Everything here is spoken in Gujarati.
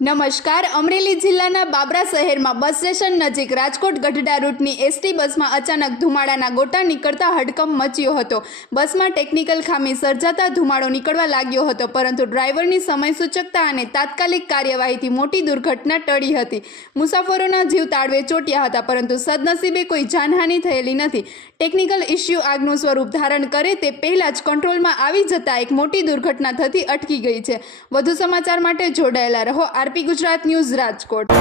નમસ્કાર, અમરેલી જિલ્લાના બાબરા શહેરમાં બસ સ્ટેશન નજીક રાજકોટ ગઢડા રૂટની એસટી બસમાં અચાનક ધુમાડાના ગોટા નીકળતા હડકંપ મચ્યો હતો. બસમાં ટેકનિકલ ખામી સર્જાતા ધુમાડો નીકળવા લાગ્યો હતો, પરંતુ ડ્રાઈવરની સમય સૂચકતા અને તાત્કાલિક કાર્યવાહીથી મોટી દુર્ઘટના ટળી હતી. મુસાફરોના જીવ તાળવે ચોટ્યા હતા, પરંતુ સદનસીબે કોઈ જાનહાનિ થયેલી નથી. ટેકનિકલ ઇસ્યુ આગનું સ્વરૂપ ધારણ કરે તે પહેલાં જ કંટ્રોલમાં આવી જતાં એક મોટી દુર્ઘટના થતી અટકી ગઈ છે. વધુ સમાચાર માટે જોડાયેલા રહો આરપી ગુજરાત ન્યૂઝ રાજકોટ